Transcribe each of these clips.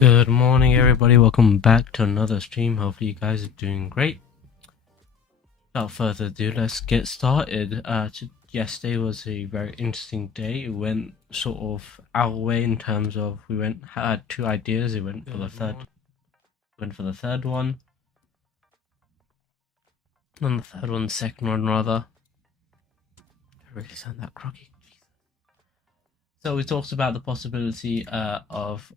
Good morning, everybody. Welcome back to another stream. Hopefully, you guys are doing great. Without further ado, let's get started. Yesterday was a very interesting day. It went sort of our way in terms of had two ideas. It went for the third one, and the third one, the second one rather. I really sound that groggy. So we talked about the possibility of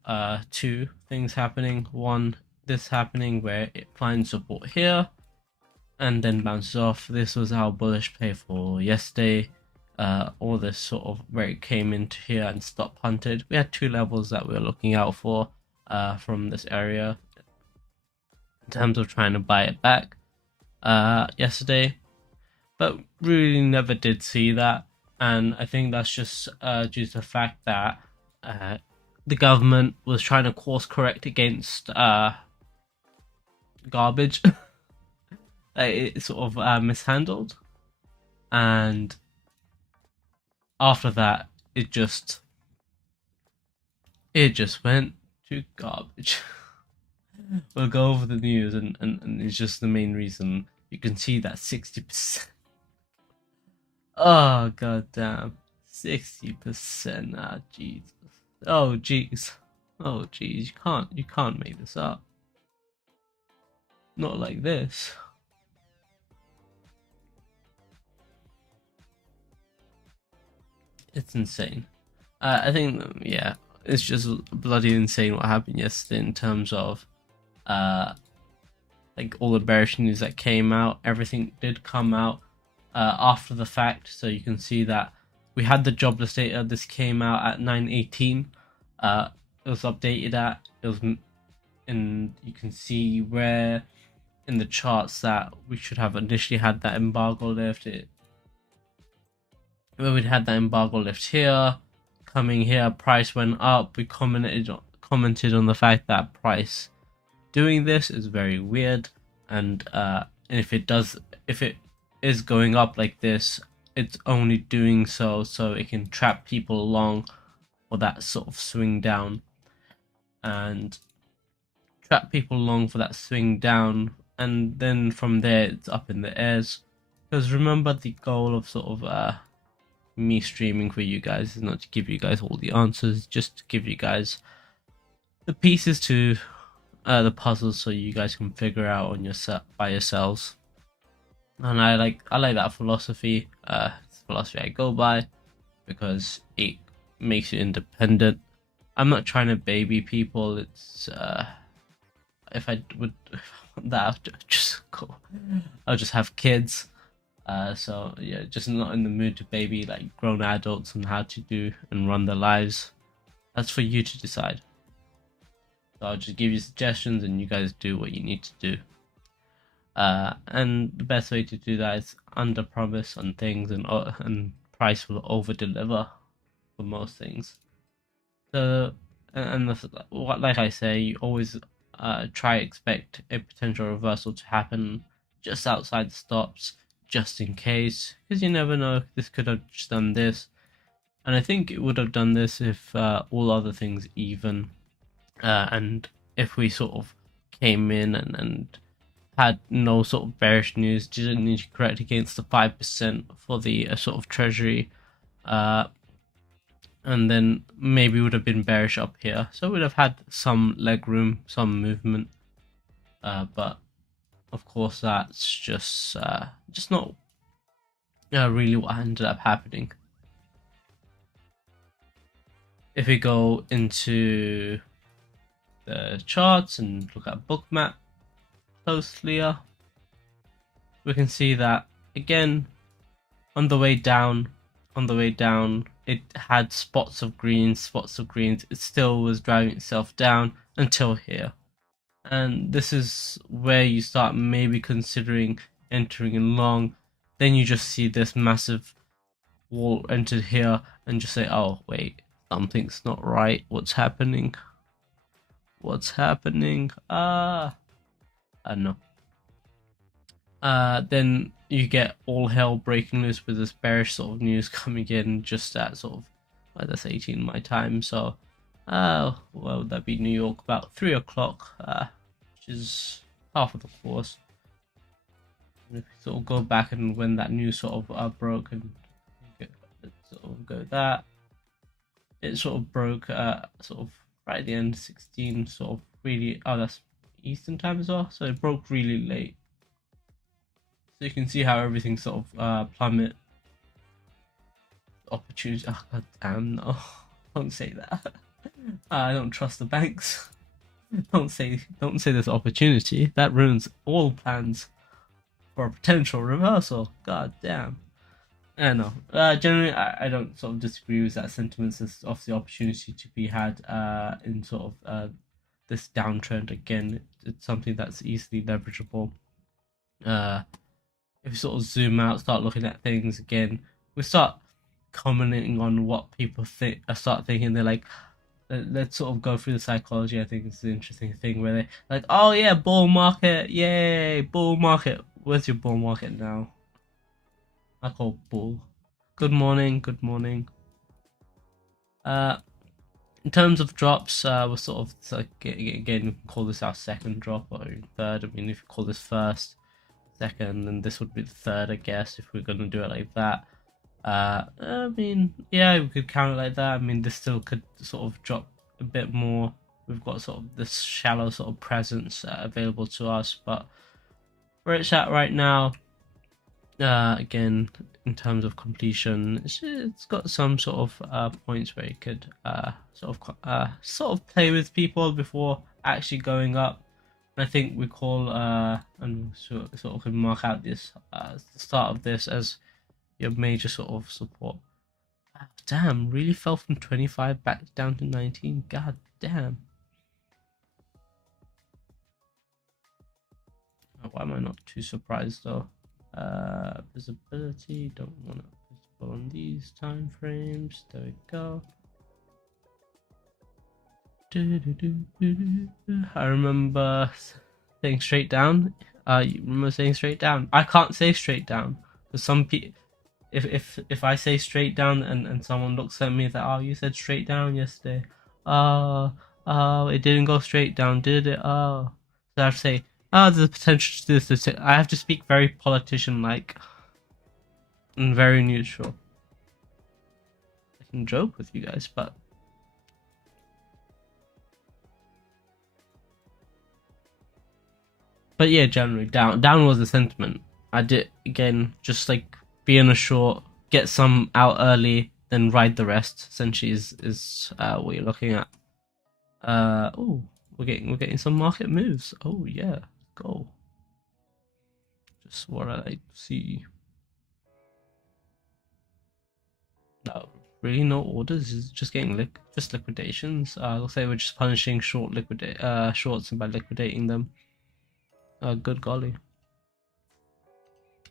two things happening. One, this happening where it finds support here and then bounces off. This was our bullish play for yesterday. All this sort of where it came into here and stop hunted. We had two levels that we were looking out for from this area in terms of trying to buy it back yesterday, but really never did see that. And I think that's just due to the fact that the government was trying to course correct against garbage. It sort of mishandled, and after that, it just went to garbage. We'll go over the news, and it's just the main reason. You can see that 60%. Oh god damn, 60%. Ah, Jesus. Oh jeez. Oh jeez. You can't make this up. Not like this. It's insane. I think, yeah, it's just bloody insane what happened yesterday in terms of like all the bearish news that came out. Everything did come out after the fact, so you can see that we had the jobless data. This came out at 9:18. It was updated at, and you can see where in the charts that we should have initially had that embargo lift. Where we'd had that embargo lift here, coming here, price went up. We commented on the fact that price doing this is very weird, and if it is going up like this, it's only doing so it can trap people along for that sort of swing down, and and then from there it's up in the airs. Because remember, the goal of sort of me streaming for you guys is not to give you guys all the answers, just to give you guys the pieces to the puzzles so you guys can figure out on by yourselves. And I like that philosophy. It's the philosophy I go by because it makes you independent. I'm not trying to baby people. It's if I would that, I'll just have kids. So yeah, just not in the mood to baby like grown adults on how to do and run their lives. That's for you to decide. So I'll just give you suggestions and you guys do what you need to do. And the best way to do that is under promise on things, and price will over deliver for most things. So like I say, you always expect a potential reversal to happen just outside the stops, just in case, because you never know. This could have just done this, and I think it would have done this if all other things even, and if we sort of came in and had no sort of bearish news, didn't need to correct against the 5% for the sort of treasury, and then maybe would have been bearish up here, so we'd have had some leg room, some movement, but of course that's just not really what ended up happening. If we go into the charts and look at Bookmap closely, we can see that again on the way down, it had spots of greens. It still was driving itself down until here, and this is where you start maybe considering entering in long. Then you just see this massive wall entered here and just say, oh wait, something's not right. What's happening? I don't know. Then you get all hell breaking loose with this bearish sort of news coming in just at sort of, that's 18 my time. So Well, would that be New York? About 3 o'clock, which is half of the course. And if you sort of go back and when that news sort of broke and sort of go that, it sort of broke sort of right at the end, 16, sort of really, oh, that's Eastern time as well, so it broke really late. So you can see how everything sort of plummet. Opportunity, oh god damn, no. Don't say that. I don't trust the banks. Don't say there's opportunity. That ruins all plans for a potential reversal. God damn. I don't know. Generally, I don't sort of disagree with that sentiment of the opportunity to be had in sort of this downtrend. Again, it's something that's easily leverageable. If you sort of zoom out, start looking at things again, we start commenting on what people think. I start thinking they're like, let's sort of go through the psychology. I think it's an interesting thing where they like, oh yeah, bull market, yay, bull market. Where's your bull market now? I call bull. Good morning, good morning. In terms of drops, we're sort of like, again, we can call this our second drop or third. I mean, if you call this first, second, then this would be the third, I guess, if we're gonna do it like that. I mean, yeah, we could count it like that. I mean, this still could sort of drop a bit more. We've got sort of this shallow sort of presence available to us, but where it's at right now, again, in terms of completion, it's got some sort of points where you could sort of play with people before actually going up. And I think we call and sort of can mark out this the start of this as your major sort of support. Damn, really fell from 25 back down to 19. God damn. Why am I not too surprised though? Visibility, don't want it visible on these time frames. There we go. I remember saying straight down. You remember saying straight down? I can't say straight down because some people, if I say straight down and someone looks at me that, oh, you said straight down yesterday. Oh, it didn't go straight down, did it? Oh, so I have to say, oh, there's a potential to this. I have to speak very politician-like and very neutral. I can joke with you guys, but yeah, generally down was the sentiment. I did again, just like be in a short, get some out early, then ride the rest. Essentially, is what you're looking at. Oh, we're getting some market moves. Oh yeah, go. Just what I like to see. No, really no orders. Is just getting just liquidations. Looks like we're just punishing shorts and by liquidating them. Good golly.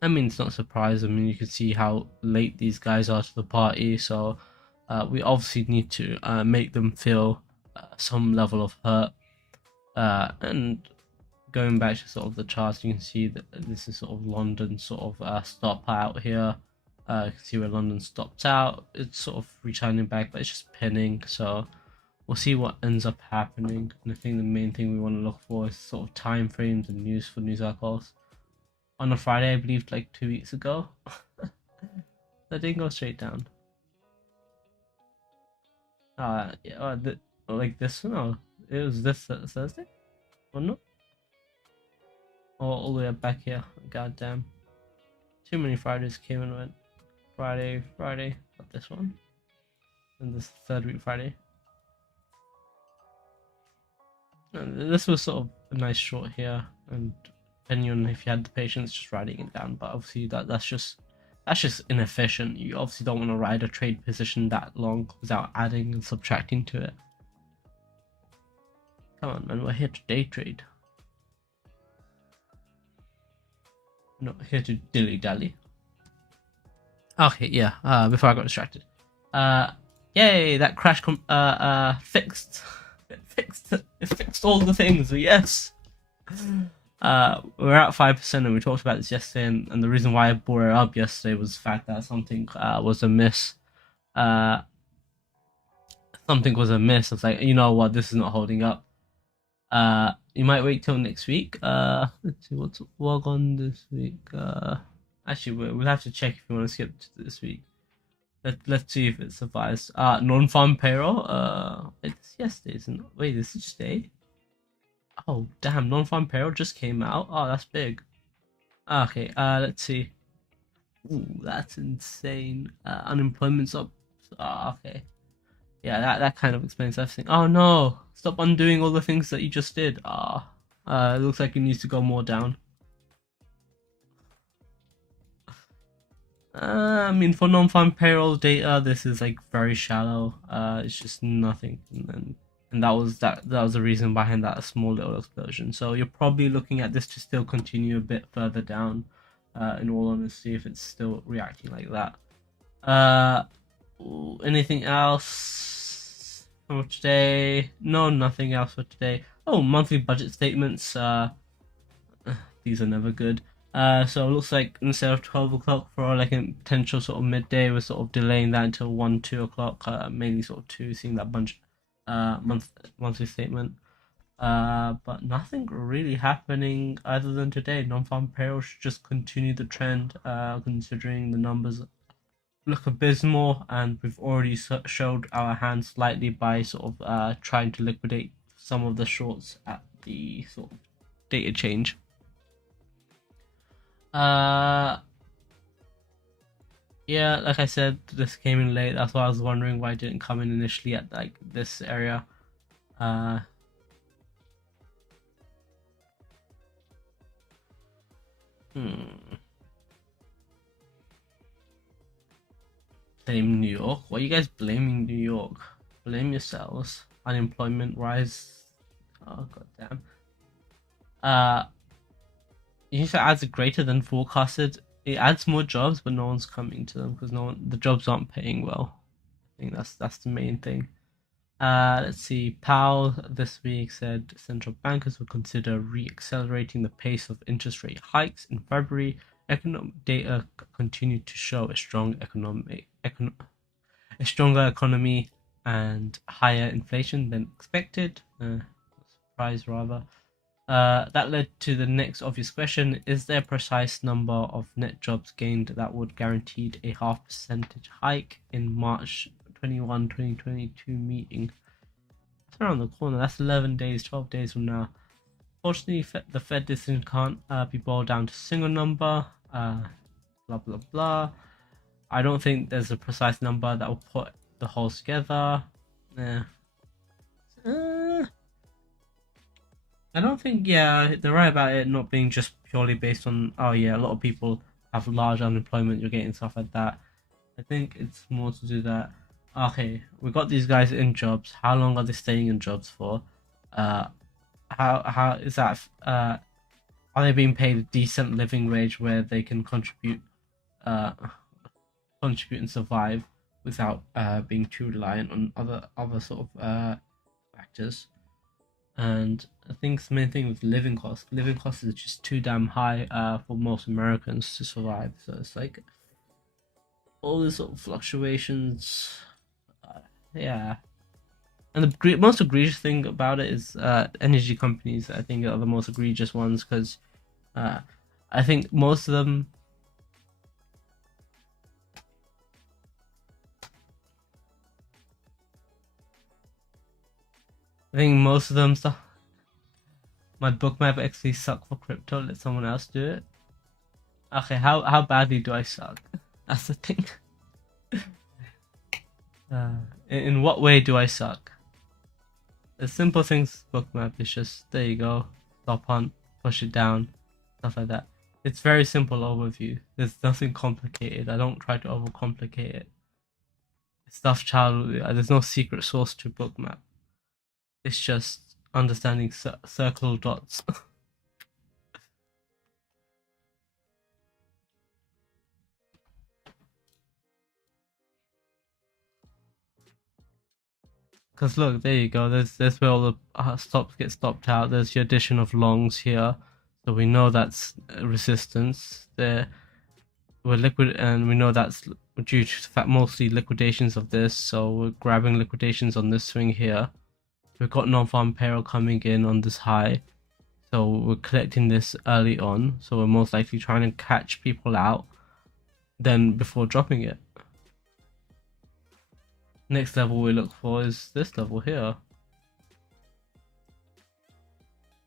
I mean, it's not surprising. I mean, you can see how late these guys are to the party, so we obviously need to make them feel some level of hurt. And going back to sort of the charts, you can see that this is sort of London sort of stop out here. You can see where London stopped out. It's sort of returning back, but it's just pinning. So we'll see what ends up happening. And I think the main thing we want to look for is sort of time frames and news for news articles. On a Friday, I believe, like 2 weeks ago, that didn't go straight down. Yeah, like this one. Oh, it was this Thursday, or no? Or all the way back here. God damn. Too many Fridays came and went. Friday, not this one. And this third week Friday. And this was sort of a nice short here, and depending on if you had the patience, just writing it down. But obviously that's just inefficient. You obviously don't want to ride a trade position that long without adding and subtracting to it. Come on, man, we're here to day trade. We're not here to dilly dally. Okay, yeah. Before I got distracted. Yay! That crash fixed. It fixed all the things. Yes. We're at 5%, and we talked about this yesterday. And the reason why I brought it up yesterday was the fact that something was amiss. something was amiss. I was like, you know what, this is not holding up. You might wait till next week. Let's see what's work on this week. Actually, we'll have to check if you want to skip to this week. Let's see if it survives. Non-farm payroll. It's yesterday, isn't it? Wait, this is today. Oh damn, non-farm payroll just came out. Oh, that's big. Okay. Let's see. Ooh, that's insane. Unemployment's up. Okay. Yeah, that kind of explains everything. Oh no! Stop undoing all the things that you just did. It looks like it needs to go more down. I mean, for non-farm payroll data, this is like very shallow. It's just nothing, and that was the reason behind that small little explosion. So you're probably looking at this to still continue a bit further down. In all honesty, if it's still reacting like that. Anything else for today? No, nothing else for today. Oh, monthly budget statements. These are never good. So it looks like instead of 12 o'clock for like a potential sort of midday, we're sort of delaying that until 1, 2 o'clock. Mainly sort of 2, seeing that monthly statement. But nothing really happening other than today. Non-farm payroll should just continue the trend, considering the numbers look abysmal, and we've already showed our hand slightly by sort of trying to liquidate some of the shorts at the sort of data change. Yeah, like I said, this came in late. That's why I was wondering why it didn't come in initially at like this area. Blame New York? Why are you guys blaming New York? Blame yourselves. Unemployment rise. Oh goddamn. You say ads are greater than forecasted. It adds more jobs, but no one's coming to them because the jobs aren't paying well. I think that's the main thing. Let's see. Powell this week said central bankers will consider re-accelerating the pace of interest rate hikes in February. Economic data continued to show a stronger economy and higher inflation than expected. Surprise, rather. That led to the next obvious question: is there a precise number of net jobs gained that would guarantee a 0.5% hike in March 21, 2022 meeting? That's around the corner. That's 11 days, 12 days from now. Fortunately, the Fed decision can't be boiled down to a single number. Blah blah blah. I don't think there's a precise number that will put the whole together. I don't think, yeah, they're right about it not being just purely based on, oh yeah, a lot of people have large unemployment, you're getting stuff like that. I think it's more to do that. Okay, we got these guys in jobs. How long are they staying in jobs for? How is that? Are they being paid a decent living wage where they can contribute and survive without being too reliant on other sort of factors? And I think the main thing with living costs is just too damn high for most Americans to survive. So it's like all these sort of fluctuations. Yeah. And the most egregious thing about it is energy companies. I think are the most egregious ones because I think most of them. I think most of them stuff. My Bookmap actually suck for crypto. Let someone else do it. Okay, how badly do I suck? That's the thing. In what way do I suck? The simple things Bookmap is just there you go, stop hunt, push it down, stuff like that. It's very simple overview. There's nothing complicated. I don't try to overcomplicate it. Stuff child. There's no secret source to Bookmap. It's just understanding circle dots. Because look, there you go. There's where all the stops get stopped out. There's the addition of longs here, so we know that's resistance. There, we're liquid, and we know due to the fact mostly liquidations of this, so we're grabbing liquidations on this swing here. We've got non-farm payroll coming in on this high, so we're collecting this early on, so we're most likely trying to catch people out then before dropping it. Next level we look for is this level here,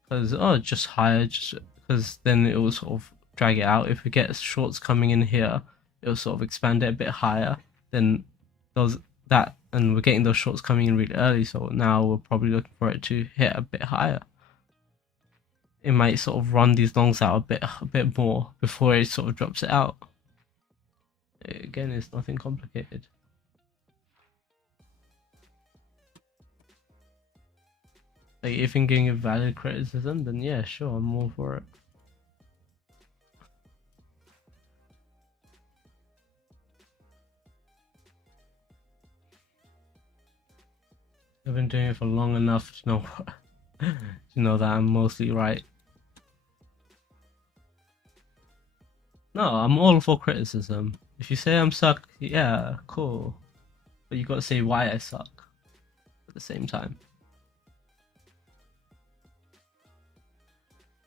because just higher, just because then it will sort of drag it out. If we get shorts coming in here, it will sort of expand it a bit higher. Then and we're getting those shorts coming in really early, so now we're probably looking for it to hit a bit higher. It might sort of run these longs out a bit more before it sort of drops it out. Again, it's nothing complicated. Like, if you're getting a valid criticism, then yeah, sure, I'm all for it. I've been doing it for long enough to know to know that I'm mostly right. No, I'm all for criticism. If you say I'm suck, yeah, cool. But you gotta say why I suck at the same time.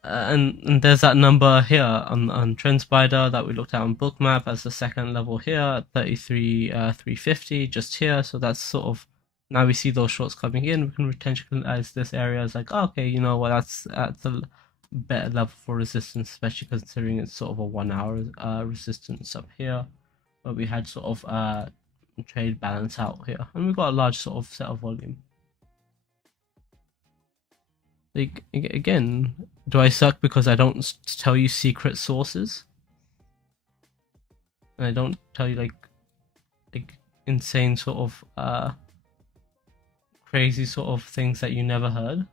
And there's that number here on TrendSpider that we looked at on Bookmap as the second level here, 33,350 just here. So that's sort of, now we see those shorts coming in. We can potentialize this area as like, oh, okay, you know what, that's a better level for resistance, especially considering it's sort of a 1 hour resistance up here, where we had sort of trade balance out here, and we've got a large sort of set of volume. Like, again, do I suck because I don't tell you secret sources? And I don't tell you like insane sort of crazy sort of things that you never heard?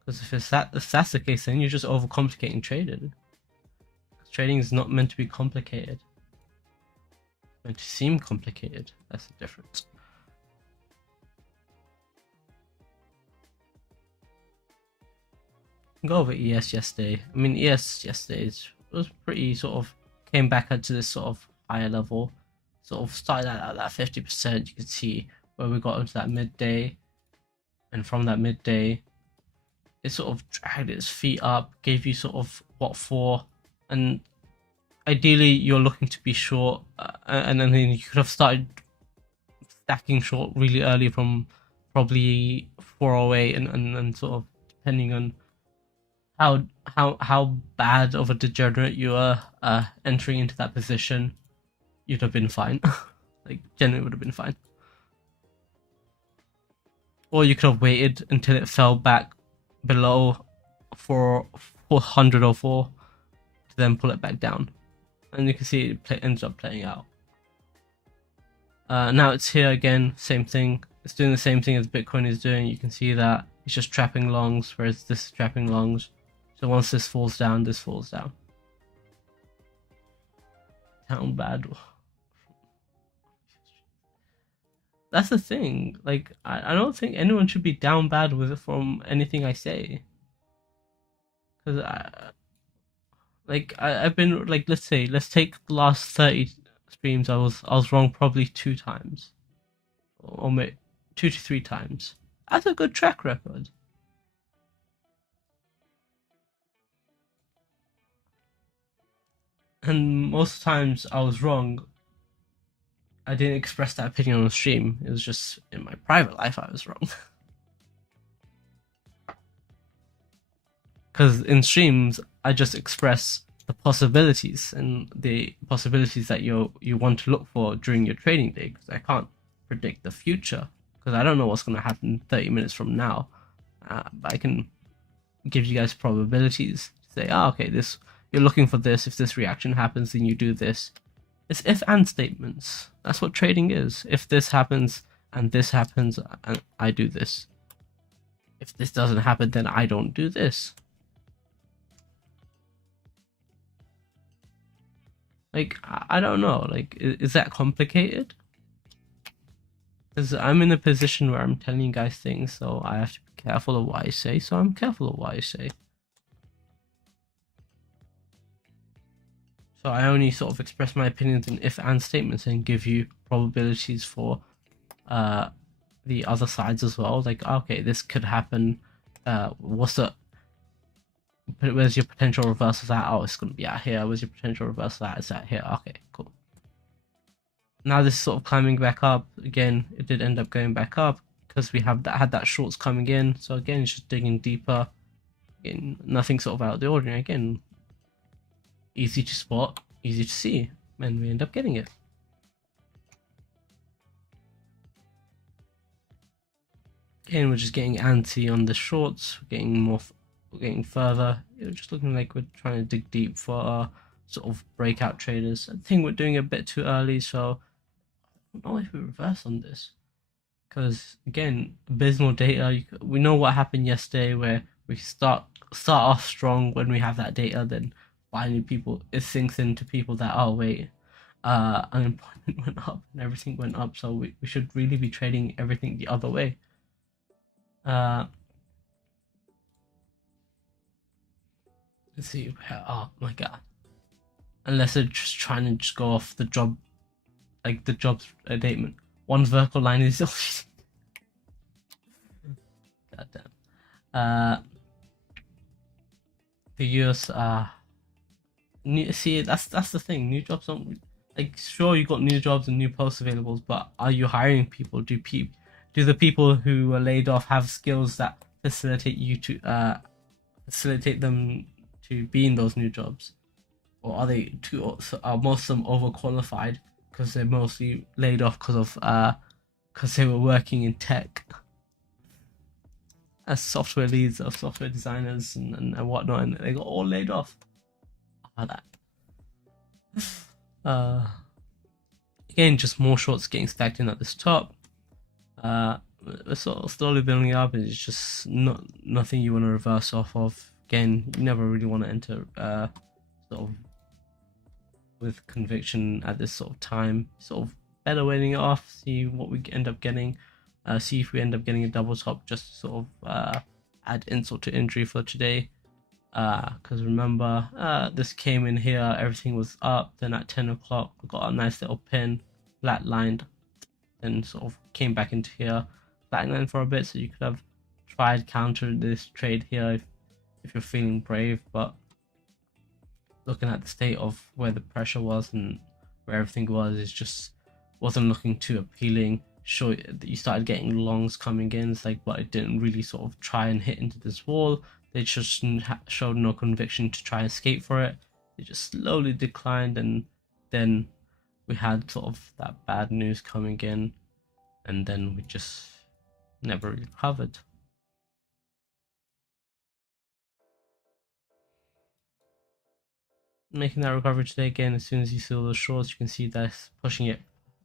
Because if that's the case, then you're just overcomplicating trading. Trading is not meant to be complicated. It's meant to seem complicated. That's the difference. Go over ES yesterday. I mean, ES yesterday was pretty sort of came back into this sort of higher level, sort of started at that 50%. You can see where we got into that midday, and from that midday, it sort of dragged its feet up, gave you sort of what for, and ideally you're looking to be short, and then you could have started stacking short really early from probably 408, and sort of depending on how bad of a degenerate you are entering into that position, you'd have been fine. Like, generally would have been fine. Or you could have waited until it fell back below 404 to then pull it back down, and you can see it ends up playing out. Now it's here again, same thing. It's doing the same thing as Bitcoin is doing. You can see that it's just trapping longs, whereas this is trapping longs. So once this falls down, this falls down. Down bad. That's the thing. Like, I don't think anyone should be down bad with it from anything I say. Because I've been like, let's take the last 30 streams. I was wrong probably 2 times, or maybe 2 to 3 times. That's a good track record. And most times I was wrong. I didn't express that opinion on the stream. It was just in my private life I was wrong. Because in streams I just express the possibilities, and the possibilities that you want to look for during your trading day. Because I can't predict the future, because I don't know what's going to happen 30 minutes from now. But I can give you guys probabilities. Say, okay, this. You're looking for this. If this reaction happens, then you do this. It's if and statements. That's what trading is. If this happens and this happens, and I do this. If this doesn't happen, then I don't do this. Like, I don't know. Like, is that complicated? Because I'm in a position where I'm telling you guys things, so I have to be careful of what I say. So I'm careful of what I say. So I only sort of express my opinions in if and statements and give you probabilities for the other sides as well. Like, okay, this could happen. Where's your potential reversals at? Oh, it's going to be out here. Where's your potential reversal at? It's out here. Okay, cool. Now this is sort of climbing back up. Again, it did end up going back up because we had that shorts coming in. So again, it's just digging deeper. Again, nothing sort of out of the ordinary. Again, easy to spot, easy to see, and we end up getting it. Again, we're just getting anti on the shorts, we're getting further. It's just looking like we're trying to dig deep for our sort of breakout traders. I think we're doing a bit too early, so I don't know if we reverse on this. Because again, abysmal data. We know what happened yesterday, where we start off strong when we have that data, then finally it sinks into people that, oh wait, unemployment went up and everything went up, so we should really be trading everything the other way. Let's see. Oh my god! Unless they're just trying to just go off the job, like the jobs statement. One vertical line is god damn. The US see, that's the thing. New jobs don't, like, sure, you got new jobs and new posts available, but are you hiring people? Do the people who are laid off have skills that facilitate you to facilitate them to be in those new jobs, or are most of them overqualified because they're mostly laid off because they were working in tech as software leads or software designers and whatnot, and they got all laid off. How about that? Again, just more shorts getting stacked in at this top. We're sort of slowly building up. It's just nothing you want to reverse off of. Again, you never really want to enter sort of with conviction at this sort of time. Sort of better waiting it off, see what we end up getting, see if we end up getting a double top, just to sort of add insult to injury for today. Because remember, this came in here, everything was up, then at 10 o'clock we got a nice little pin, flatlined, then sort of came back into here, flatlined for a bit, so you could have tried counter this trade here if you're feeling brave, but looking at the state of where the pressure was and where everything was, it just wasn't looking too appealing. Sure, you started getting longs coming in, it's like, but it didn't really sort of try and hit into this wall. They just showed no conviction to try and escape for it. They just slowly declined, and then we had sort of that bad news coming in, and then we just never really recovered. Making that recovery today again. As soon as you see all the shorts, you can see that's pushing it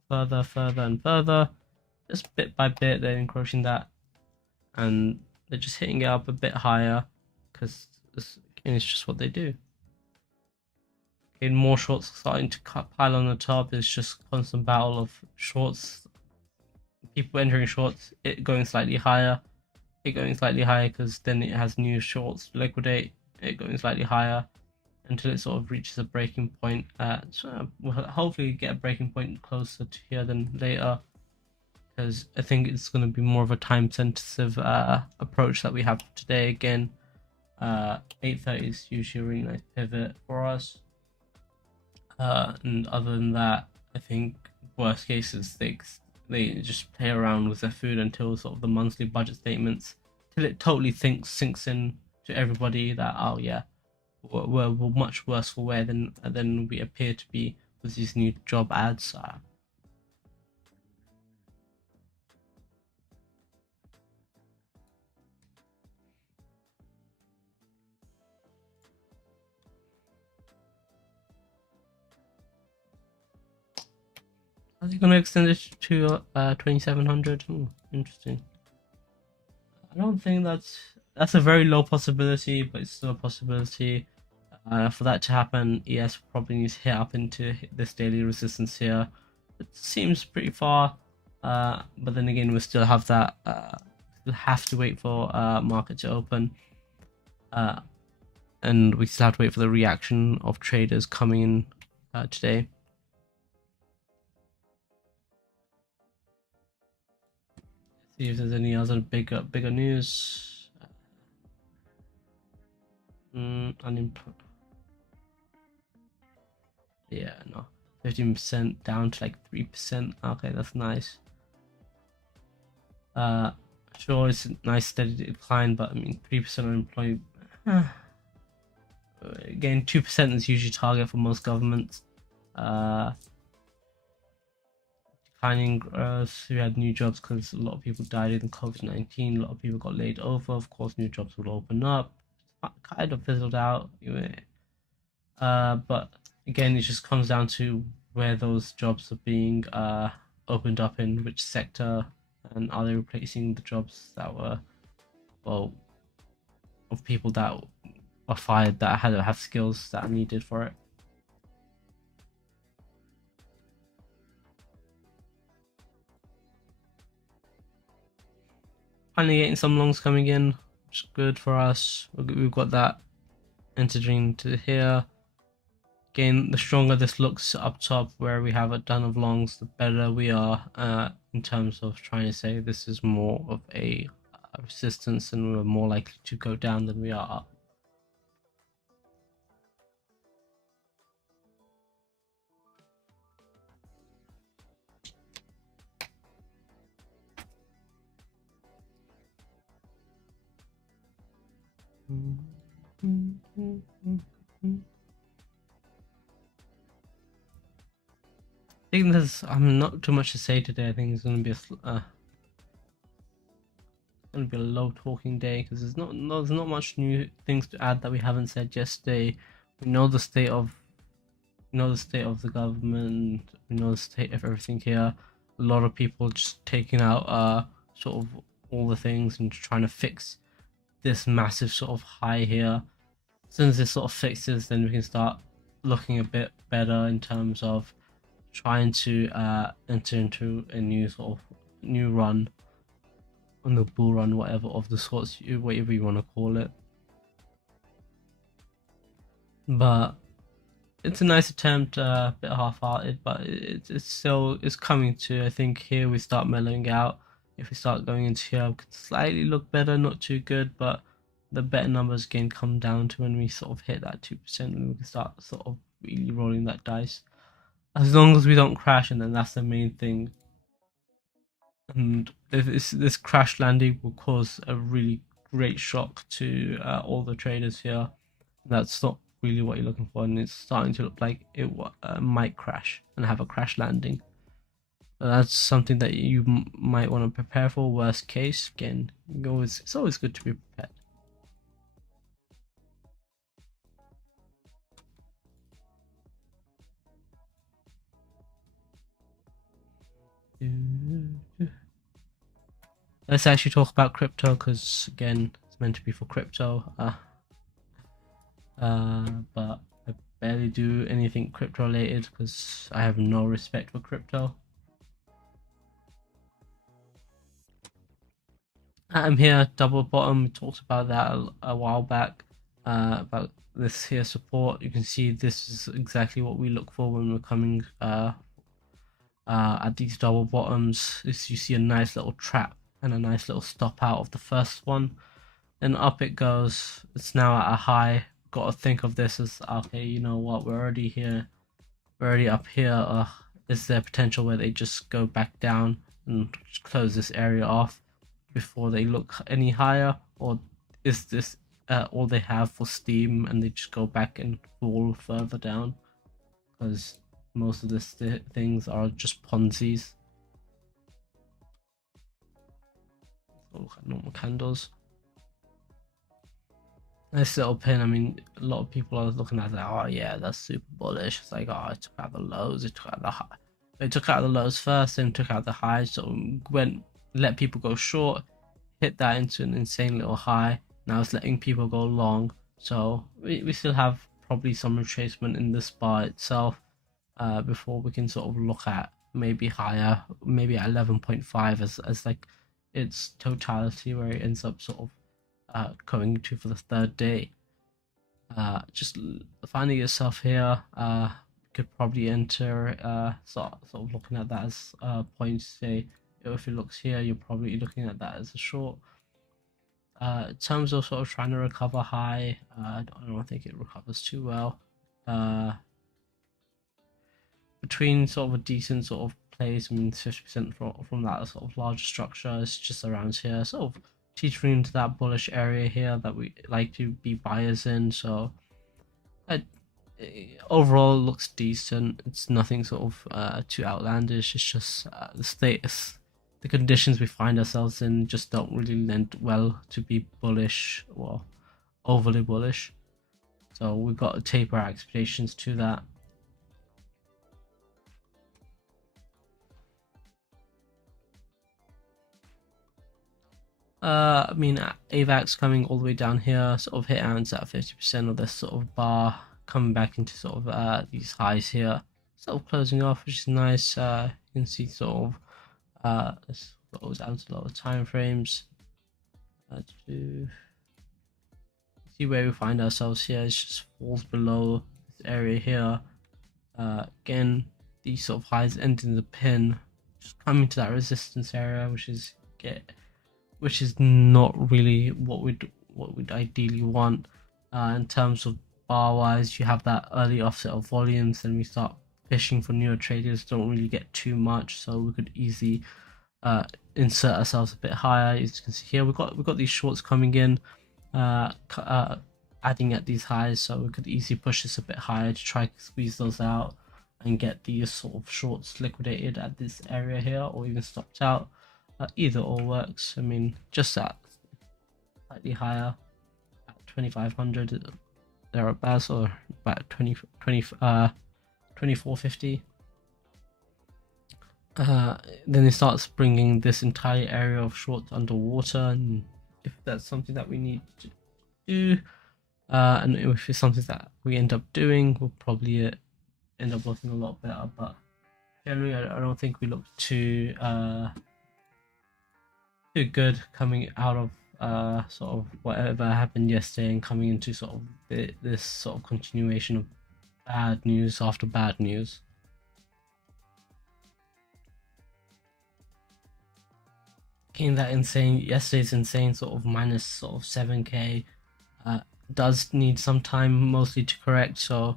further and further, just bit by bit. They're encroaching that, and they're just hitting it up a bit higher, because it's just what they do. Okay, more shorts starting to pile on the top. It's just constant battle of shorts, people entering shorts, it going slightly higher, because then it has new shorts to liquidate, it going slightly higher until it sort of reaches a breaking point. So we'll hopefully get a breaking point closer to here than later, because I think it's going to be more of a time sensitive approach that we have today. Again, 8:30 is usually a really nice pivot for us, and other than that, I think worst case is they just play around with their food until sort of the monthly budget statements, till it totally sinks in to everybody that, oh yeah, we're much worse for wear than we appear to be with these new job ads. Are they going to extend it to 2700? Interesting. I don't think that's a very low possibility, but it's still a possibility. For that to happen, ES probably needs to hit up into this daily resistance here. It seems pretty far, but then again, we still have that. We'll have to wait for market to open, and we still have to wait for the reaction of traders coming in today. See if there's any other bigger news. Unemployment. Yeah, no. 15% down to like 3%. Okay, that's nice. Sure, it's a nice steady decline, but I mean 3% unemployment. Again, 2% is usually target for most governments. Declining growth. We had new jobs because a lot of people died in COVID-19. A lot of people got laid over. Of course, new jobs will open up. Kind of fizzled out. But again, it just comes down to where those jobs are being opened up in which sector, and are they replacing the jobs that were, well, of people that are fired that have skills that are needed for it. Finally getting some longs coming in, which is good for us. We've got that entering to here. Again, the stronger this looks up top where we have a ton of longs, the better we are in terms of trying to say this is more of a resistance and we're more likely to go down than we are up. I think there's not too much to say today. I think it's going to be a low talking day because there's not much new things to add that we haven't said yesterday. We know the state of the government. We know the state of everything here. A lot of people just taking out sort of all the things and trying to fix this massive sort of high here. As soon as this sort of fixes, then we can start looking a bit better in terms of trying to enter into a new sort of new run on the bull run, whatever of the sorts, whatever you want to call it. But it's a nice attempt, a bit half-hearted, but it's coming to. I think here we start mellowing out. If we start going into here, it could slightly look better, not too good, but the better numbers again come down to when we sort of hit that 2%, and we can start sort of really rolling that dice. As long as we don't crash, and then that's the main thing. And if this crash landing will cause a really great shock to all the traders here. That's not really what you're looking for, and it's starting to look like it might crash and have a crash landing. So that's something that you might want to prepare for. Worst case, again, it's always good to be prepared. Let's actually talk about crypto because again, it's meant to be for crypto. But I barely do anything crypto related because I have no respect for crypto. I'm here, double bottom. We talked about that a while back. About this here support. You can see this is exactly what we look for when we're coming at these double bottoms. You see a nice little trap and a nice little stop out of the first one. Then up it goes. It's now at a high. Got to think of this as, okay, you know what? We're already here. We're already up here. Is there potential where they just go back down and close this area off before they look any higher, or is this all they have for steam and they just go back and fall further down? Because most of these things are just Ponzi's. Look at normal candles. Nice little pin. I mean, a lot of people are looking at that. Oh yeah, that's super bullish. It's like, oh, it took out the lows. It took out the high. It took out the lows first, then took out the highs. So let people go short, hit that into an insane little high. Now it's letting people go long. So we still have probably some retracement in this bar itself before we can sort of look at maybe higher, maybe at 11.5 as like its totality, where it ends up sort of going to for the third day. Just finding yourself here, could probably enter. Sort of looking at that as points. Say if it looks here, you're probably looking at that as a short. In terms of sort of trying to recover high, I don't think it recovers too well. Between sort of a decent sort of place, I mean 50% from that sort of larger structure is just around here, sort of teetering into that bullish area here that we like to be buyers in. So overall looks decent. It's nothing sort of too outlandish. It's just the status, the conditions we find ourselves in just don't really lend well to be bullish or overly bullish. So we've got to taper our expectations to that. I mean, AVAX coming all the way down here, sort of hit ends at 50% of this sort of bar, coming back into sort of these highs here, sort of closing off, which is nice. You can see sort of this goes down to lower time frames. To see where we find ourselves here, it just falls below this area here. Again, these sort of highs ending the pin, just coming to that resistance area, which is not really what we'd ideally want. In terms of bar wise, you have that early offset of volumes, and we start fishing for newer traders, don't really get too much, so we could easily insert ourselves a bit higher. As you can see here, we've got these shorts coming in, adding at these highs, so we could easily push this a bit higher to try to squeeze those out and get these sort of shorts liquidated at this area here, or even stopped out. Either or works. I mean, just at slightly higher at 2500 thereabouts, or about 2450. Then it starts bringing this entire area of shorts underwater, and if that's something that we need to do, and if it's something that we end up doing, we'll probably end up looking a lot better. But generally, I don't think we look too good coming out of sort of whatever happened yesterday and coming into sort of this sort of continuation of bad news after bad news. Getting that insane yesterday's insane sort of minus sort of 7k does need some time mostly to correct, so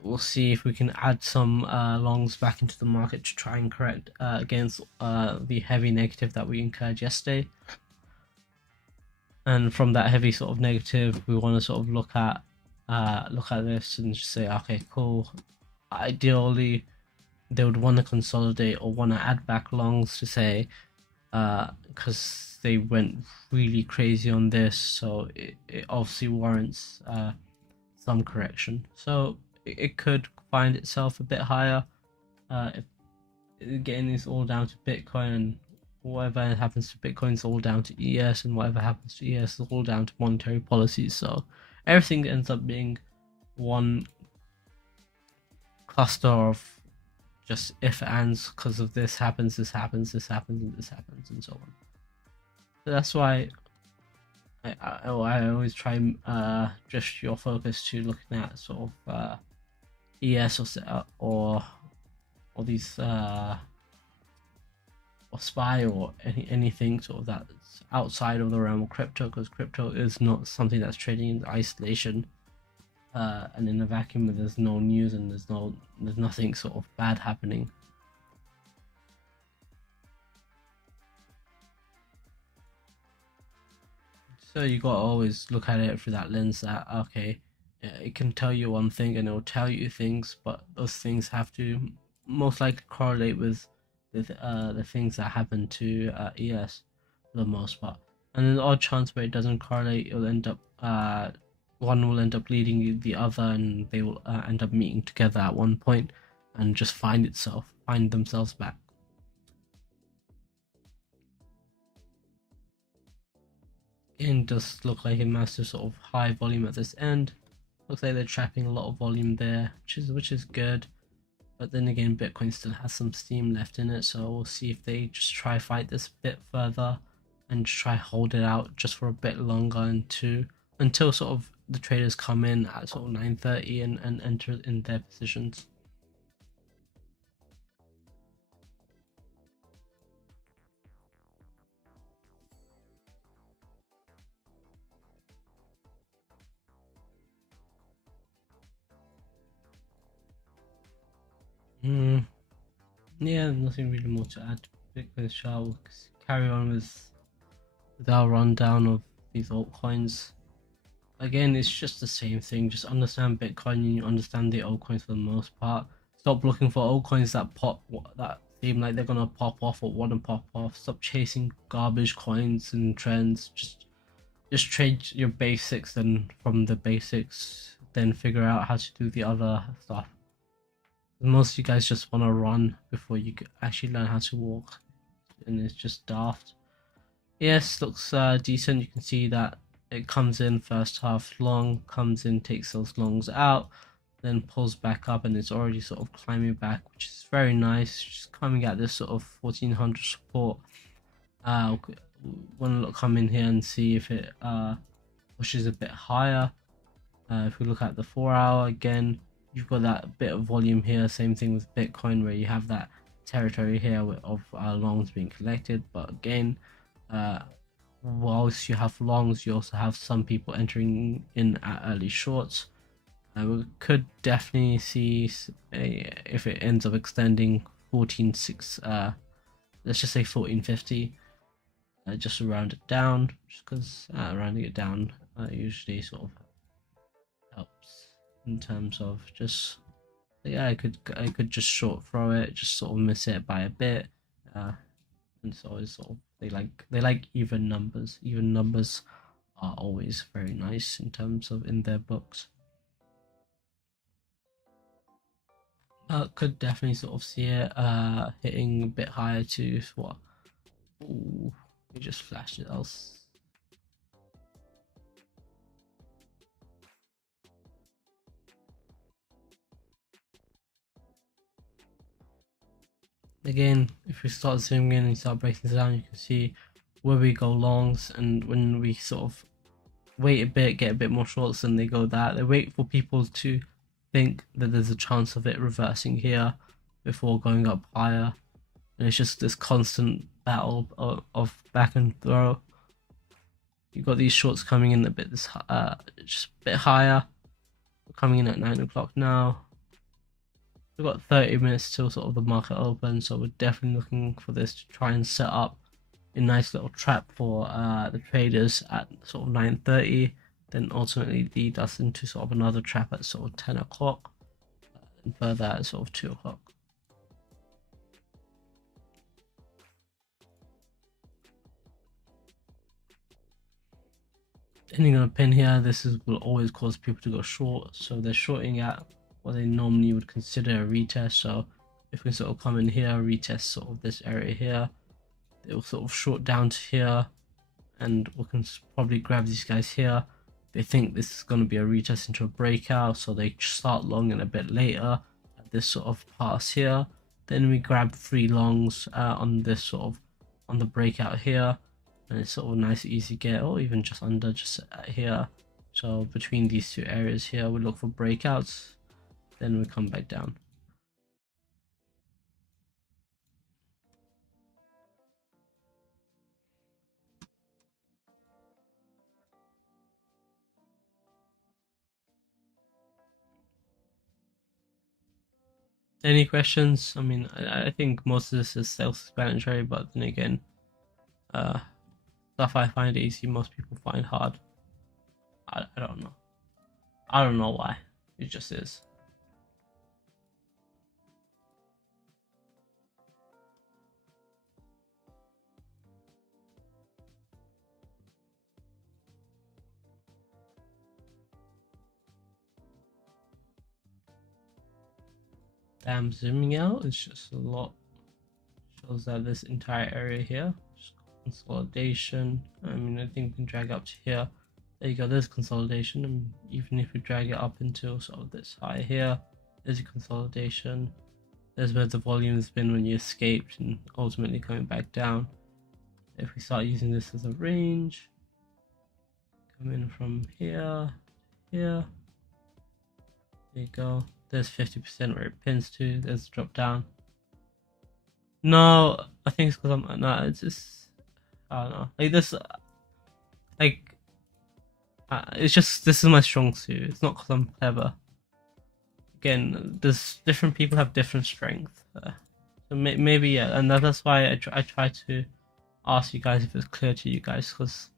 we'll see if we can add some longs back into the market to try and correct against the heavy negative that we incurred yesterday. And from that heavy sort of negative, we want to sort of look at this and just say, okay, cool. Ideally, they would want to consolidate or want to add back longs to say, because they went really crazy on this, so it obviously warrants some correction. So it could find itself a bit higher. Again, it's all down to Bitcoin, and whatever happens to Bitcoin is all down to ES, and whatever happens to ES is all down to monetary policies. So everything ends up being one cluster of just if ands, because of this happens, this happens, this happens, and this happens, and so on. So that's why I always try and drift your focus to looking at sort of ES or these or SPY or anything sort of that's outside of the realm of crypto, because crypto is not something that's trading in isolation and in a vacuum where there's no news and there's nothing sort of bad happening. So you got to always look at it through that lens that, okay, it can tell you one thing and it will tell you things, but those things have to most likely correlate with the things that happen to ES for the most part. And an odd chance where it doesn't correlate, it'll end up one will end up leading the other, and they will end up meeting together at one point and just find themselves back. It does look like a massive sort of high volume at this end. Looks like they're trapping a lot of volume there, which is good. But then again, Bitcoin still has some steam left in it, so we'll see if they just try fight this a bit further and try hold it out just for a bit longer until sort of the traders come in at sort of 9:30 and enter in their positions. Mm, yeah, nothing really more to add. Bitcoin shall carry on with our rundown of these altcoins. Again, it's just the same thing. Just understand Bitcoin and you understand the altcoins for the most part. Stop looking for altcoins that that seem like they're gonna pop off or want to pop off. Stop chasing garbage coins and trends. Just trade your basics, and from the basics, then figure out how to do the other stuff. Most of you guys just want to run before you actually learn how to walk, and it's just daft. Yes, looks decent. You can see that it comes in first half long, comes in, takes those longs out, then pulls back up, and it's already sort of climbing back, which is very nice. Just coming at this sort of 1400 support. Want to come in here and see if it pushes a bit higher. If we look at the 4 hour again, you've got that bit of volume here. Same thing with Bitcoin, where you have that territory here of longs being collected. But again, whilst you have longs, you also have some people entering in at early shorts. We could definitely see if it ends up extending 14.6, let's just say 1450, just to round it down, just because rounding it down usually sort of helps in terms of just, yeah, I could just short throw it, just sort of miss it by a bit, and so it's sort of they like even numbers. Even numbers are always very nice in terms of in their books. Could definitely sort of see it hitting a bit higher to what? Ooh, we just flashed it else. Again, if we start zooming in and start breaking this down, you can see where we go longs, and when we sort of wait a bit, get a bit more shorts, and they go that. They wait for people to think that there's a chance of it reversing here before going up higher, and it's just this constant battle of back and throw. You've got these shorts coming in a bit just a bit higher. We're coming in at 9 o'clock now. We've got 30 minutes till sort of the market opens, so we're definitely looking for this to try and set up a nice little trap for the traders at sort of 9:30, then ultimately lead us into sort of another trap at sort of 10 o'clock, and further at sort of 2 o'clock. Ending on a pin here, will always cause people to go short, so they're shorting at what they normally would consider a retest. So if we sort of come in here, retest sort of this area here, they will sort of short down to here, and we can probably grab these guys here. They think this is going to be a retest into a breakout, so they start long in a bit later at this sort of pass here. Then we grab 3 longs on this sort of on the breakout here, and it's sort of a nice easy get, or even just under, just here. So between these two areas here, we look for breakouts, then we come back down. Any questions? I mean, I think most of this is self-explanatory, but then again, stuff I find easy, most people find hard. I don't know. I don't know why. It just is. Damn, zooming out is just a lot. Shows that this entire area here, just consolidation. I mean, I think we can drag up to here. There you go, there's consolidation, and even if we drag it up into sort of this high here, there's a consolidation. There's where the volume has been when you escaped and ultimately coming back down. If we start using this as a range, come in from here, here, there you go. There's 50% where it pins to, there's a drop down. No, I think it's because I'm, no, it's just, I don't know, like this, it's just, this is my strong suit. It's not because I'm clever. again, there's different people have different strength. So maybe yeah, and that's why I try to ask you guys if it's clear to you guys, because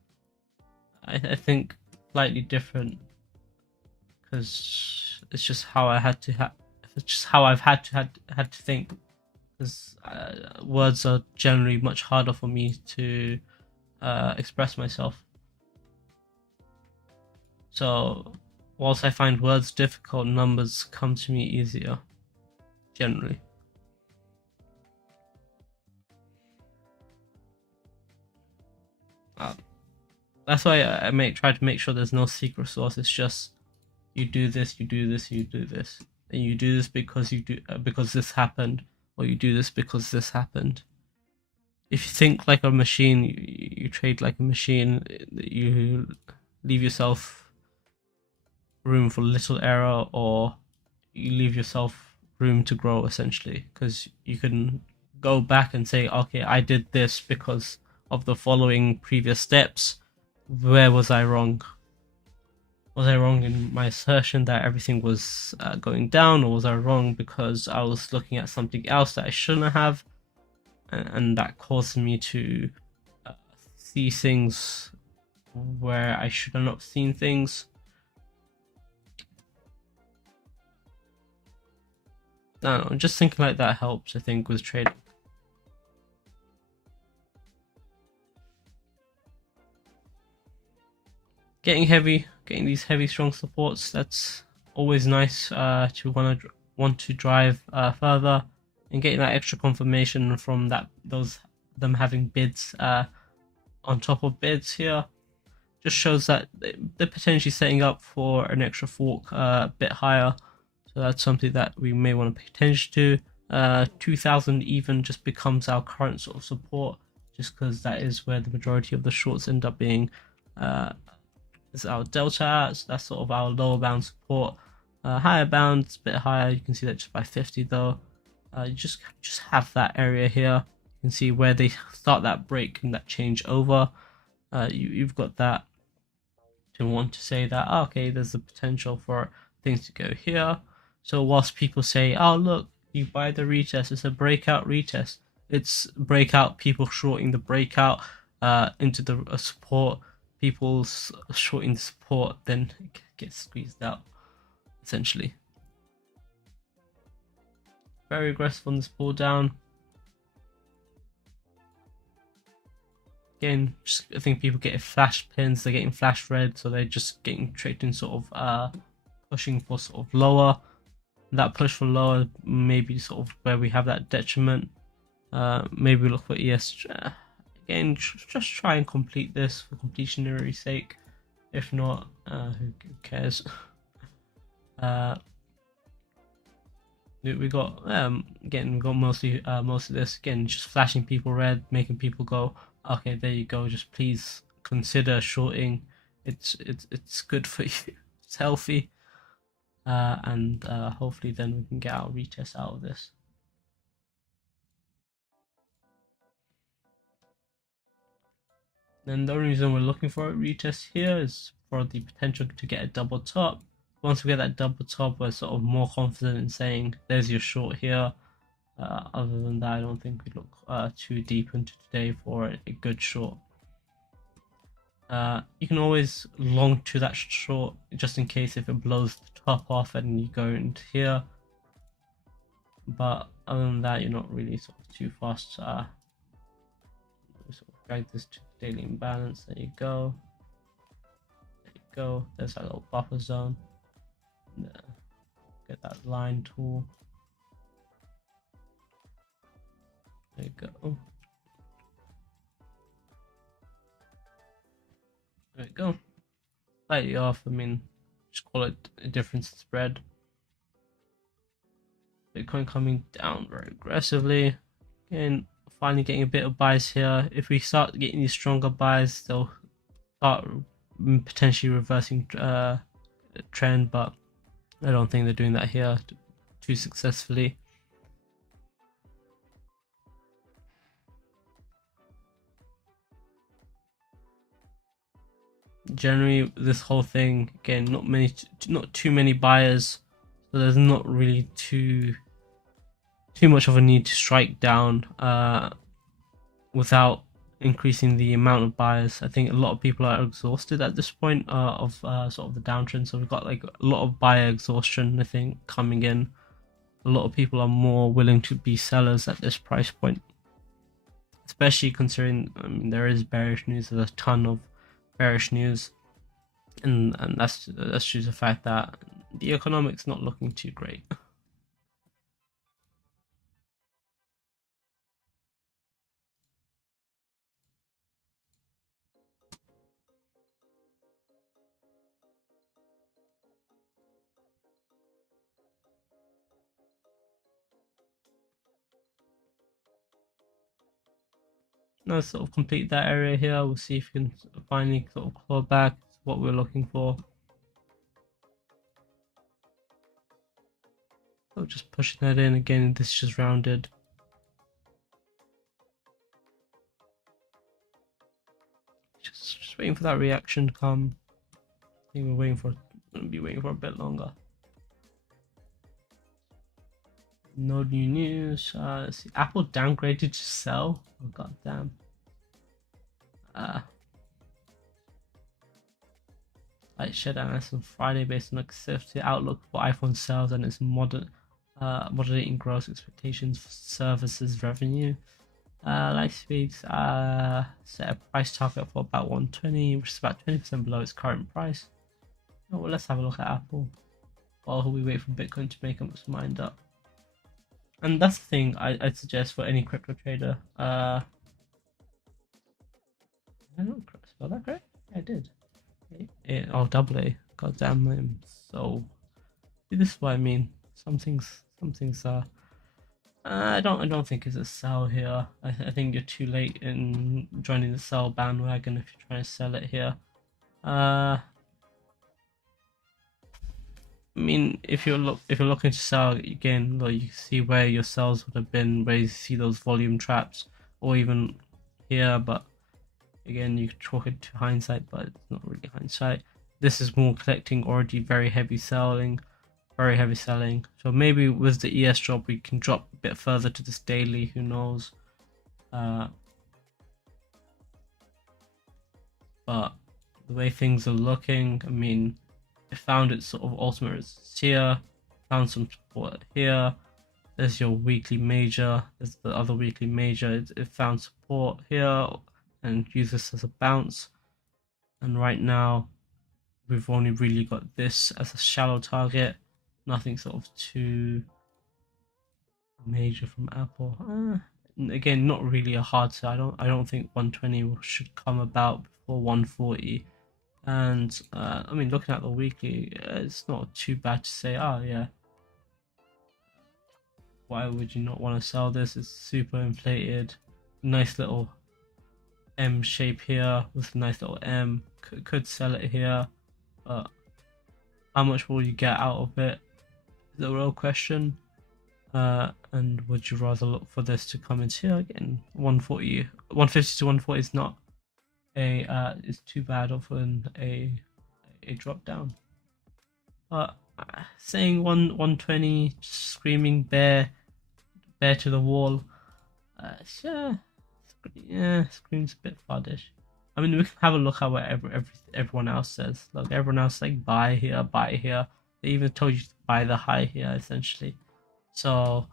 I think slightly different, because it's just how I had to it's just how I've had to think, because words are generally much harder for me to express myself. So whilst I find words difficult, numbers come to me easier generally. That's why I try to make sure there's no secret sauce. It's just you do this, you do this, you do this, and you do this because because this happened, or you do this because this happened. If you think like a machine, you trade like a machine. You leave yourself room for little error, or you leave yourself room to grow, essentially, because you can go back and say, okay, I did this because of the following previous steps. Where was I wrong? Was I wrong in my assertion that everything was going down, or was I wrong because I was looking at something else that I shouldn't have, and that caused me to see things where I should have not seen things? I don't know, just thinking like that helps, I think, with trading. Getting these heavy strong supports, that's always nice to want to drive further, and getting that extra confirmation from them having bids on top of bids here just shows that they're potentially setting up for an extra fork a bit higher. So that's something that we may want to pay attention to. 2000 even just becomes our current sort of support, just because that is where the majority of the shorts end up being. Is our delta, so that's sort of our lower bound support. Higher bound, it's a bit higher. You can see that just by 50 though. You just have that area here. You can see where they start that break and that change over. You've got that to want to say that, okay, there's the potential for things to go here. So whilst people say, oh look, you buy the retest, it's a breakout retest, it's breakout, people shorting the breakout into the support, people shorting the support, then it gets squeezed out, essentially. Very aggressive on this pull down. Again, I think people get flash pins, they're getting flash red, so they're just getting tricked in sort of pushing for sort of lower. That push for lower maybe sort of where we have that detriment. Maybe look for ES. Again, just try and complete this for completionary sake. If not, who cares? We got again, we got mostly most of this again, just flashing people red, making people go, okay, there you go. Just please consider shorting. It's good for you. It's healthy, and hopefully then we can get our retest out of this. Then the only reason we're looking for a retest here is for the potential to get a double top. Once we get that double top, we're sort of more confident in saying there's your short here. Other than that, I don't think we look too deep into today for a good short. You can always long to that short just in case if it blows the top off and you go into here. But other than that, you're not really sort of too fast. Sort of drag this to daily imbalance. There you go. There you go. There's that little buffer zone. Get that line tool. There you go. There we go. Slightly off. I mean, just call it a difference in spread. Bitcoin coming down very aggressively. Again, finally getting a bit of buys here. If we start getting these stronger buys, they'll start potentially reversing trend, but I don't think they're doing that here too successfully. Generally, this whole thing, again, not too many buyers, so there's not really too much of a need to strike down without increasing the amount of buyers. I think a lot of people are exhausted at this point of sort of the downtrend, so we've got like a lot of buyer exhaustion, I think, coming in. A lot of people are more willing to be sellers at this price point, especially considering, I mean, there is bearish news. There's a ton of bearish news, and that's due to the fact that the economics not looking too great. Now sort of complete that area here. We'll see if we can finally sort of claw back what we're looking for. So just pushing that in again. This is just rounded. Just waiting for that reaction to come. I think we're gonna be waiting for a bit longer. No new news. Let's see. Apple downgraded to sell. Oh god damn. Like shared analysis on Friday based on a conservative outlook for iPhone sales and its moderating growth expectations for services revenue. Lightspeed set a price target for about 120, which is about 20% below its current price. Oh, well, let's have a look at Apple while we wait for Bitcoin to make its mind up. And that's the thing I'd suggest for any crypto trader. I don't spell that correct? Yeah, I did. Double A. God damn, I'm so. See, this is what I mean. Some things are. I don't think it's a sell here. I think you're too late in joining the sell bandwagon if you're trying to sell it here. I mean, if you're looking to sell again, like, you see where your sells would have been, where you see those volume traps, or even here. But again, you could chalk it to hindsight, but it's not really hindsight. This is more collecting already very heavy selling. So maybe with the ES drop, we can drop a bit further to this daily. Who knows? But the way things are looking, I mean, it found its sort of ultimate resistance here, found some support here. There's your weekly major. There's the other weekly major. It found support here and use this as a bounce. And right now, we've only really got this as a shallow target. Nothing sort of too major from Apple. Again, not really a hard sell. I don't think 120 should come about before 140. And I mean, looking at the weekly, it's not too bad to say, oh yeah, why would you not want to sell this? It's super inflated. Nice little M shape here with a nice little M. Could sell it here, but how much will you get out of it is the real question. And would you rather look for this to come into here again? 150 to 140 is not is too bad of a drop down. But saying 120, screaming bear to the wall, yeah, screams a bit fuddish. I mean, we can have a look at what everyone else says. Look, everyone else like buy here, buy here. They even told you to buy the high here, essentially. So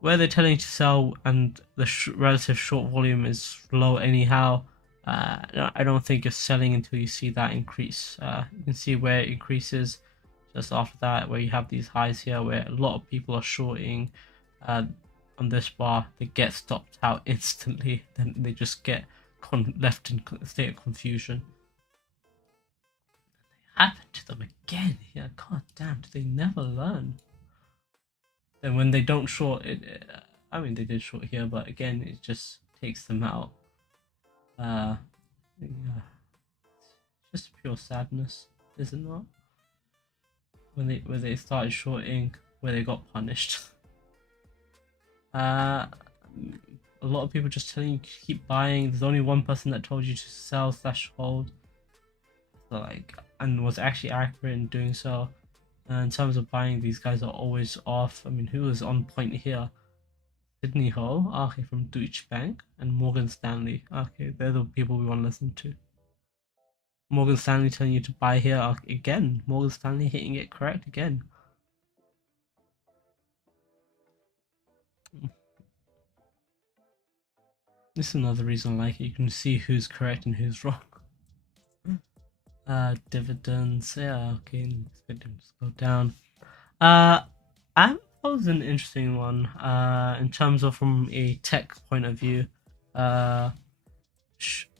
where they're telling you to sell and the relative short volume is low anyhow, I don't think you're selling until you see that increase. You can see where it increases just after that, where you have these highs here where a lot of people are shorting on this bar. They get stopped out instantly, then they just get left in a state of confusion. It happened to them again here. God damn, do they never learn? Then when they don't short it, I mean, they did short here, but again, it just takes them out. Yeah, just pure sadness, is it not? When they started shorting, where they got punished. A lot of people just telling you to keep buying. There's only one person that told you to sell/hold, so like, and was actually accurate in doing so. In terms of buying, these guys are always off. I mean, who was on point here? Sydney Ho, okay, from Deutsche Bank, and Morgan Stanley. Okay, they're the people we want to listen to. Morgan Stanley telling you to buy here again. Morgan Stanley hitting it correct again. This is another reason I like it. You can see who's correct and who's wrong. Dividends. Yeah, okay. Let's go down. I was an interesting one. In terms of from a tech point of view,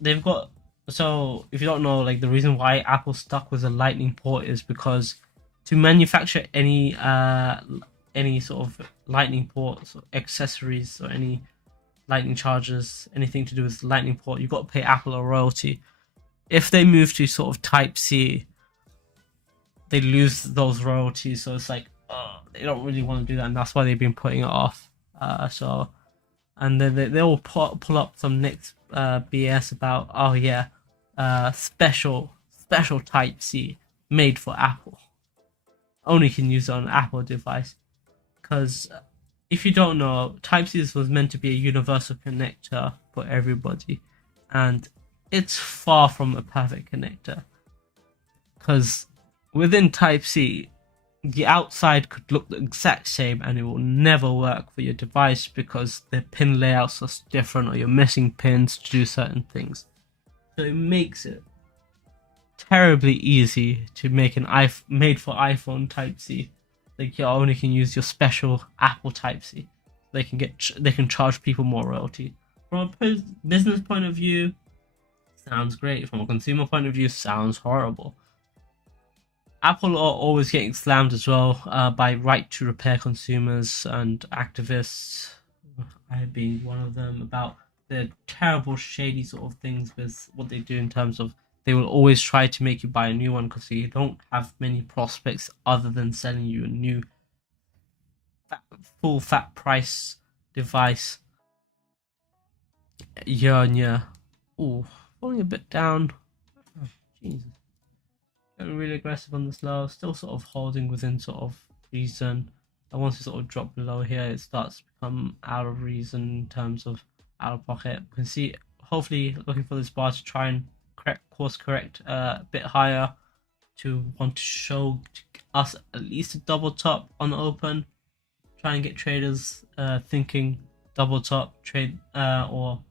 they've got. So if you don't know, like the reason why Apple stuck with a Lightning port is because to manufacture any sort of Lightning ports or accessories or any Lightning chargers, anything to do with Lightning port, you've got to pay Apple a royalty. If they move to sort of Type C, they lose those royalties. So it's like, they don't really want to do that, and that's why they've been putting it off. And then they'll pull up some next BS about, oh yeah, special Type C made for Apple. Only can use it on an Apple device. Because if you don't know, Type C was meant to be a universal connector for everybody, and it's far from a perfect connector. Because within Type C, the outside could look the exact same and it will never work for your device because the pin layouts are different or you're missing pins to do certain things. So it makes it terribly easy to make an made for iPhone Type C. Like you only can use your special Apple Type C. They can charge people more royalty. From a business point of view, sounds great. From a consumer point of view, sounds horrible. Apple are always getting slammed as well by right to repair consumers and activists, I being one of them, about the terrible, shady sort of things with what they do in terms of they will always try to make you buy a new one because they don't have many prospects other than selling you a new full fat price device year on year. Ooh, falling a bit down. Oh, Jesus. Getting really aggressive on this low, still sort of holding within sort of reason. And once it sort of drop below here, it starts to become out of reason in terms of out of pocket. You can see, hopefully, looking for this bar to try and course correct a bit higher to want to show us at least a double top on the open. Try and get traders thinking double top trade or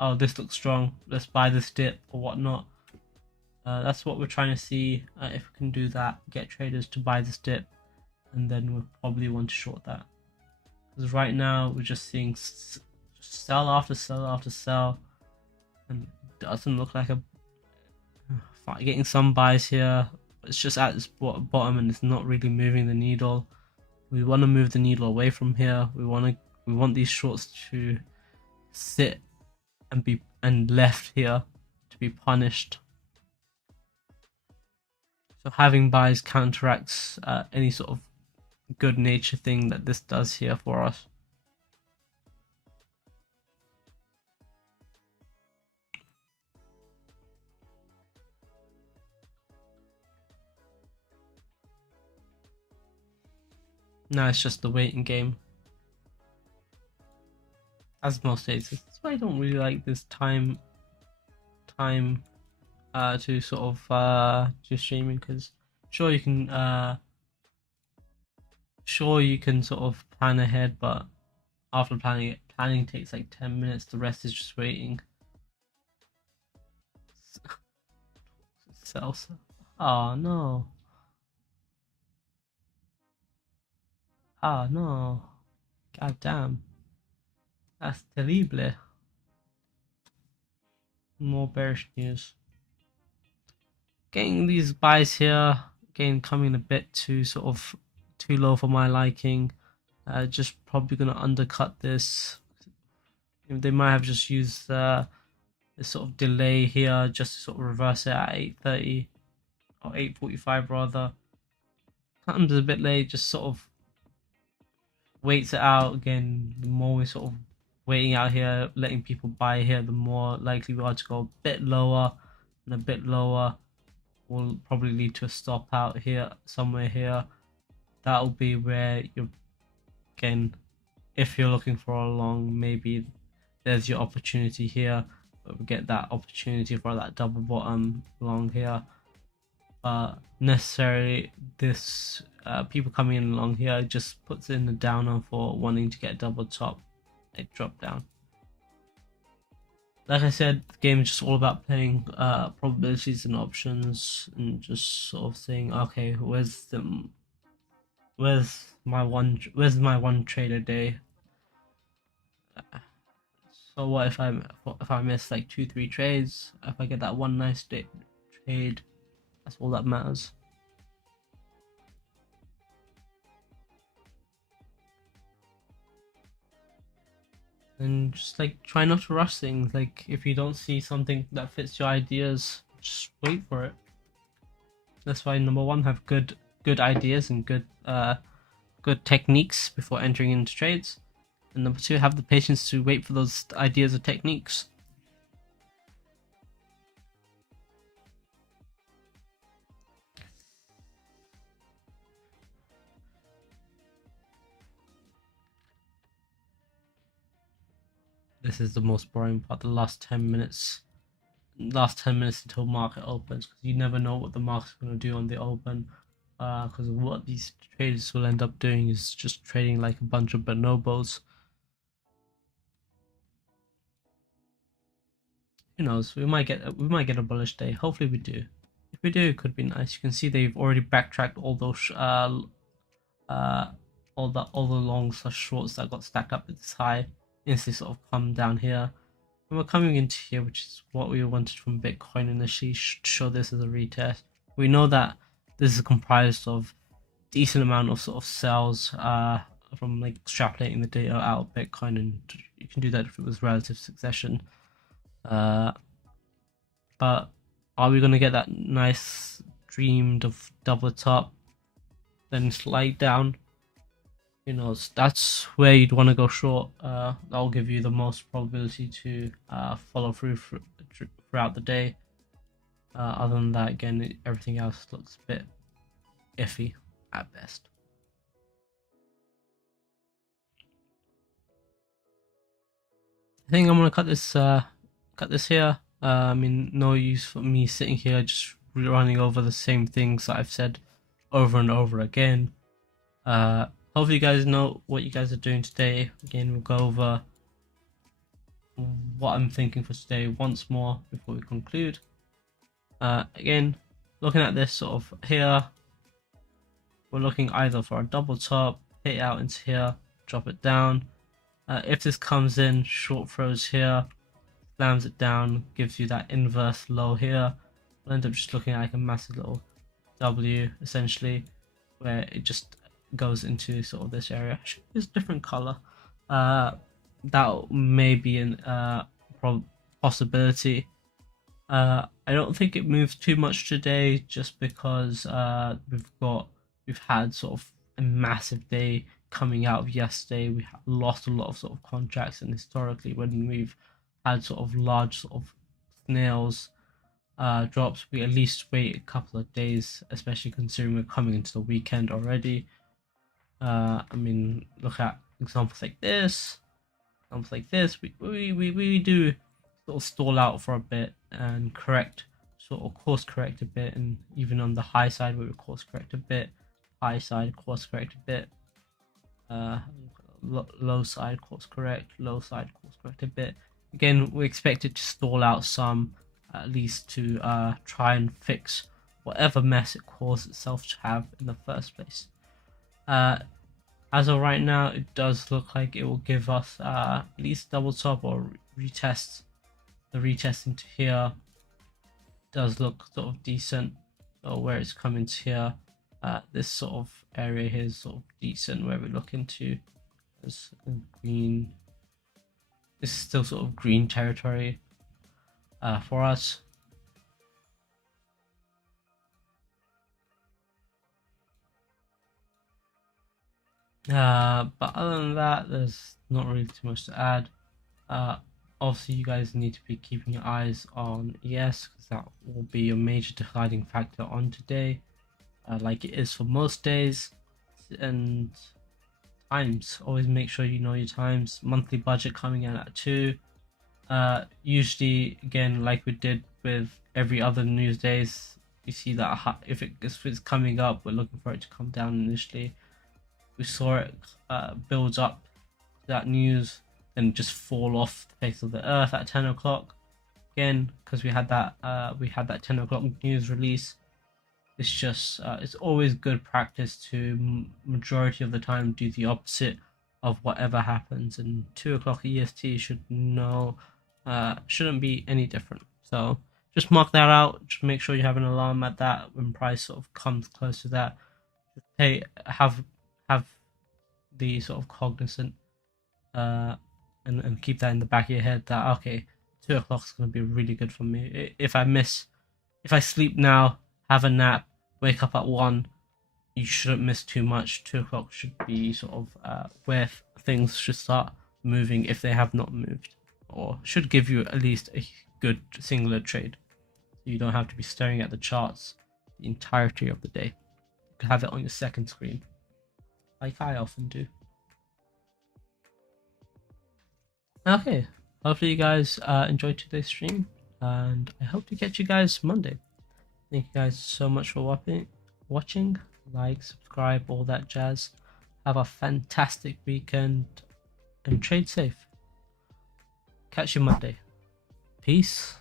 oh, this looks strong, let's buy this dip or whatnot. That's what we're trying to see. If we can do that, get traders to buy this dip, and then we'll probably want to short that. Because right now we're just seeing sell after sell after sell, and it doesn't look like a getting some buys here. It's just at this bottom, and it's not really moving the needle. We want to move the needle away from here. We want these shorts to sit and left here to be punished. So having buys counteracts any sort of good nature thing that this does here for us. Now it's just the waiting game. As most days. That's why I don't really like this time to sort of do streaming, because sure you can sort of plan ahead, but after planning takes like 10 minutes, the rest is just waiting. Salsa. Oh no. Oh no. God damn. That's terrible. More bearish news. Getting these buys here, again coming a bit too low for my liking. Just probably gonna undercut this. They might have just used this sort of delay here just to sort of reverse it at 8:30 or 8:45 rather. Comes a bit late, just sort of waits it out. Again, the more we sort of waiting out here, letting people buy here, the more likely we are to go a bit lower, and a bit lower will probably lead to a stop out here, somewhere here. that'll be where you're, again, if you're looking for a long, maybe there's your opportunity here. But we get that opportunity for that double bottom long here. But necessarily this people coming in along here just puts in the downer for wanting to get double top, like drop down. Like I said, the game is just all about playing probabilities and options, and just sort of saying, okay, where's my one trade a day? So what if I miss like 2-3 trades? If I get that one nice trade, that's all that matters. And just like try not to rush things. Like if you don't see something that fits your ideas, just wait for it. That's why number one, have good ideas and good techniques before entering into trades. And number two, have the patience to wait for those ideas or techniques. This is the most boring part, the last 10 minutes. Last 10 minutes until market opens, because you never know what the market's going to do on the open. Because what these traders will end up doing is just trading like a bunch of bonobos. Who knows? We might get a bullish day. Hopefully we do. If we do, it could be nice. You can see they've already backtracked all those all the longs or shorts that got stacked up at this high. Instantly sort of come down here. And we're coming into here, which is what we wanted from Bitcoin initially, to show this as a retest. We know that this is comprised of decent amount of sort of sells from like extrapolating the data out of Bitcoin, and you can do that with relative succession. But are we going to get that nice dreamed of double top, then slide down? You know, that's where you'd want to go short. That'll give you the most probability to follow through throughout the day. Other than that, again, everything else looks a bit iffy at best. I think I'm gonna cut this here. I mean, no use for me sitting here just running over the same things that I've said over and over again. Hopefully you guys know what you guys are doing today. Again, we'll go over what I'm thinking for today once more before we conclude. Again, looking at this sort of here, we're looking either for a double top, hit out into here, drop it down. If this comes in, short throws here, slams it down, gives you that inverse low here. We'll end up just looking at like a massive little W essentially, where it just goes into sort of this area. It's different color. That may be an possibility. I don't think it moves too much today, just because we've had sort of a massive day coming out of yesterday. We lost a lot of sort of contracts, and historically, when we've had sort of large sort of snails drops, we at least wait a couple of days, especially considering we're coming into the weekend already. I mean, look at examples like this. We do sort of stall out for a bit and sort of course correct a bit, and even on the high side we would course correct a bit, high side course correct a bit, low side course correct, low side course correct a bit. Again, we expect it to stall out some, at least to try and fix whatever mess it caused itself to have in the first place. As of right now, it does look like it will give us at least double top or retest. The retest into here does look sort of decent. So where it's coming to here, this sort of area here is sort of decent. Where we look into as green, this is still sort of green territory for us. But other than that, there's not really too much to add. Obviously, you guys need to be keeping your eyes on ES, because that will be a major deciding factor on today, like it is for most days. and times. Always make sure you know your times. Monthly budget coming in at 2. Usually, again, like we did with every other news days, you see that if it's coming up, we're looking for it to come down initially. We saw it builds up to that news and just fall off the face of the earth at 10 o'clock again, because we had that 10 o'clock news release. It's just it's always good practice to majority of the time do the opposite of whatever happens, and 2 o'clock EST shouldn't be any different. So just mark that out. Just make sure you have an alarm at that when price sort of comes close to that. Have the sort of cognizant and keep that in the back of your head that okay, 2 o'clock is going to be really good for me. If I sleep now, have a nap, wake up at 1, you shouldn't miss too much. 2 o'clock should be sort of where things should start moving if they have not moved, or should give you at least a good singular trade. So you don't have to be staring at the charts the entirety of the day. You can have it on your second screen, like I often do. Okay, hopefully you guys enjoyed today's stream, and I hope to catch you guys Monday. Thank you guys so much for watching. Like, subscribe, all that jazz. Have a fantastic weekend and trade safe. Catch you Monday. Peace.